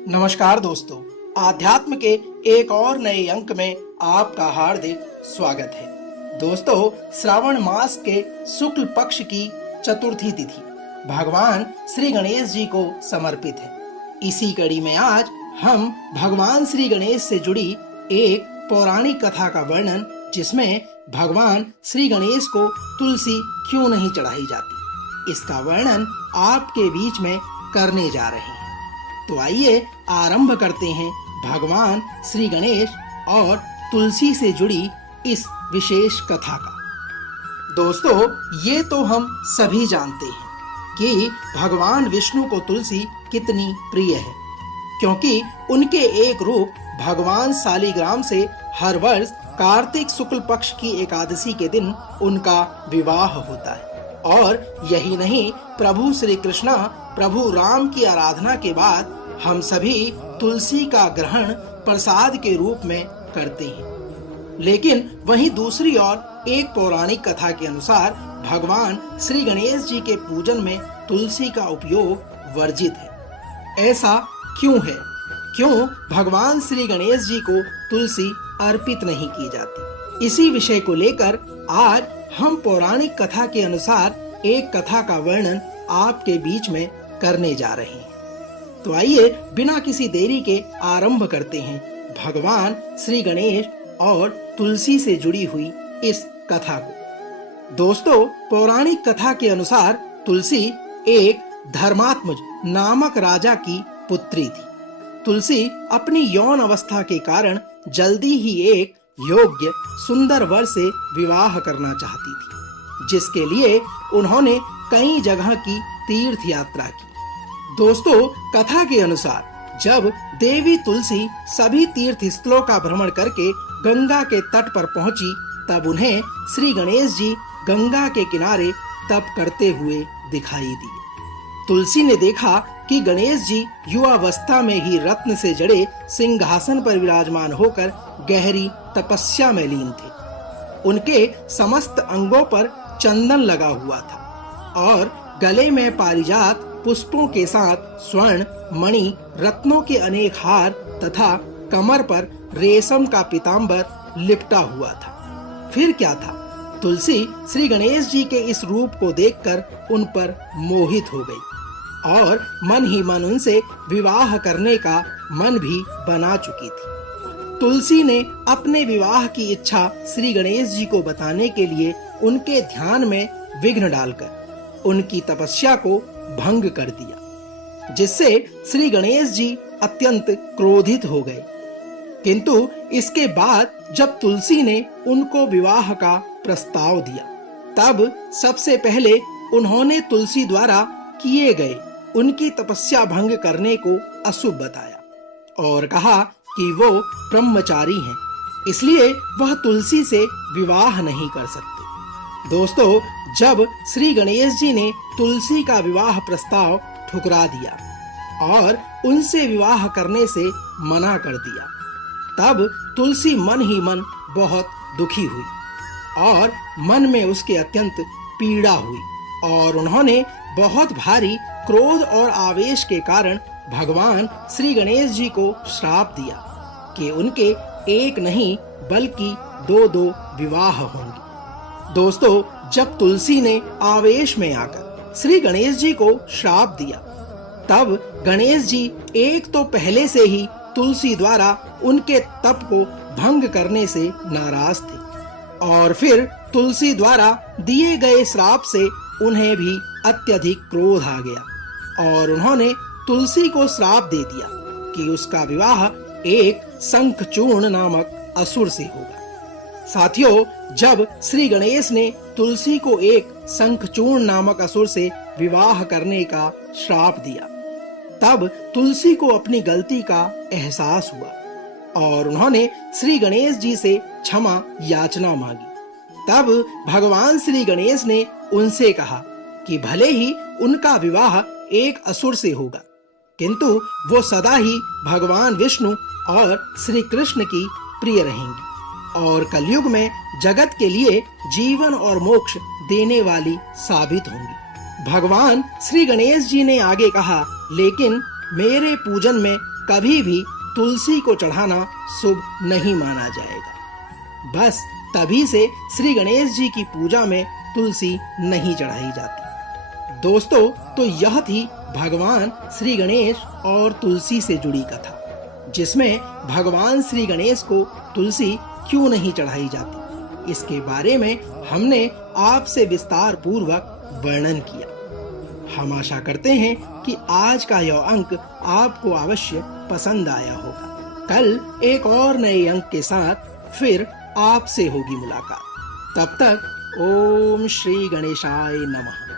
नमस्कार दोस्तों, आध्यात्म के एक और नए अंक में आपका हार्दिक स्वागत है। दोस्तों, श्रावण मास के शुक्ल पक्ष की चतुर्थी तिथि भगवान श्री गणेश जी को समर्पित है। इसी कड़ी में आज हम भगवान श्री गणेश से जुड़ी एक पौराणिक कथा का वर्णन, जिसमें भगवान श्री गणेश को तुलसी क्यों नहीं चढ़ाई जाती, इसका वर्णन आपके बीच में करने जा रहे हैं। तो आइए आरंभ करते हैं भगवान श्री गणेश और तुलसी से जुड़ी इस विशेष कथा का। दोस्तों, ये तो हम सभी जानते हैं कि भगवान विष्णु को तुलसी कितनी प्रिय है, क्योंकि उनके एक रूप भगवान शालिग्राम से हर वर्ष कार्तिक शुक्ल पक्ष की एकादशी के दिन उनका विवाह होता है। और यही नहीं, प्रभु श्री कृष्णा प्रभु राम की आराधना के बाद हम सभी तुलसी का ग्रहण प्रसाद के रूप में करते हैं। लेकिन वहीं दूसरी ओर एक पौराणिक कथा के अनुसार भगवान श्री गणेश जी के पूजन में तुलसी का उपयोग वर्जित है। ऐसा क्यों है? क्यों भगवान श्री गणेश जी को तुलसी अर्पित नहीं की जाती? इसी विषय को लेकर आज हम पौराणिक कथा के अनुसार एक कथा का वर्णन आपके बीच में करने जा रहे हैं। तो आइए बिना किसी देरी के आरंभ करते हैं भगवान श्री गणेश और तुलसी से जुड़ी हुई इस कथा को। दोस्तों, पौराणिक कथा के अनुसार तुलसी एक धर्मात्मज नामक राजा की पुत्री थी। तुलसी अपनी यौन अवस्था के कारण जल्दी ही एक योग्य सुंदर वर से विवाह करना चाहती थी, जिसके लिए उन्होंने कई जगह की तीर्थ यात्रा की। दोस्तों, कथा के अनुसार जब देवी तुलसी सभी तीर्थ स्थलों का भ्रमण करके गंगा के तट पर पहुंची, तब उन्हें श्री गणेश जी गंगा के किनारे तप करते हुए दिखाई दिए। तुलसी ने देखा कि गणेश जी युवावस्था में ही रत्न से जड़े सिंहासन पर विराजमान होकर गहरी तपस्या में लीन थे। उनके समस्त अंगों पर चंदन लगा हुआ था और गले में पारिजात पुष्पों के साथ स्वर्ण, मणि, रत्नों के अनेक हार तथा कमर पर रेशम का पीतांबर लिपटा हुआ था। फिर क्या था, तुलसी श्री गणेश जी के इस रूप को देखकर उन पर मोहित हो गई और मन ही मन उनसे विवाह करने का मन भी बना चुकी थी। तुलसी ने अपने विवाह की इच्छा श्री गणेश जी को बताने के लिए उनके ध्यान में विघ्न डालकर उनकी तपस्या को भंग कर दिया, जिससे श्री गणेश जी अत्यंत क्रोधित हो गए। किंतु इसके बाद जब तुलसी ने उनको विवाह का प्रस्ताव दिया, तब सबसे पहले उन्होंने तुलसी द्वारा किए गए उनकी तपस्या भंग करने को अशुभ बताया और कहा कि वो ब्रह्मचारी हैं, इसलिए वह तुलसी से विवाह नहीं कर सकते। दोस्तों, जब श्री गणेश जी ने तुलसी का विवाह प्रस्ताव ठुकरा दिया और उनसे विवाह करने से मना कर दिया, तब तुलसी मन ही मन बहुत दुखी हुई और मन में उसके अत्यंत पीड़ा हुई और उन्होंने बहुत भारी क्रोध और आवेश के कारण भगवान श्री गणेश जी को श्राप दिया कि उनके एक नहीं बल्कि दो विवाह होंगे। दोस्तों, जब तुलसी ने आवेश में आकर श्री गणेश जी को श्राप दिया, तब गणेश जी एक तो पहले से ही तुलसी द्वारा उनके तप को भंग करने से नाराज थे और फिर तुलसी द्वारा दिए गए श्राप से उन्हें भी अत्यधिक क्रोध आ गया और उन्होंने तुलसी को श्राप दे दिया कि उसका विवाह एक शंखचूर्ण नामक असुर से होगा। साथियों, जब श्री गणेश ने तुलसी को एक शंखचूर्ण नामक असुर से विवाह करने का श्राप दिया, तब तुलसी को अपनी गलती का एहसास हुआ और उन्होंने श्री गणेश जी से क्षमा याचना मांगी। तब भगवान श्री गणेश ने उनसे कहा कि भले ही उनका विवाह एक असुर से होगा, किंतु वो सदा ही भगवान विष्णु और श्री कृष्ण की प्रिय रहेंगी और कलयुग में जगत के लिए जीवन और मोक्ष देने वाली साबित होंगी। भगवान श्री गणेश जी ने आगे कहा, लेकिन मेरे पूजन में कभी भी तुलसी को चढ़ाना शुभ नहीं माना जाएगा। बस तभी से श्री गणेश जी की पूजा में तुलसी नहीं चढ़ाई जाती। दोस्तों, तो यह थी भगवान श्री गणेश और तुलसी से जुड़ी कथा, जिसमें भगवान श्री गणेश को तुलसी क्यों नहीं चढ़ाई जाती, इसके बारे में हमने आपसे विस्तार पूर्वक वर्णन किया। हम आशा करते हैं कि आज का यह अंक आपको अवश्य पसंद आया होगा। कल एक और नए अंक के साथ फिर आपसे होगी मुलाकात। तब तक ओम श्री गणेशाय नमः।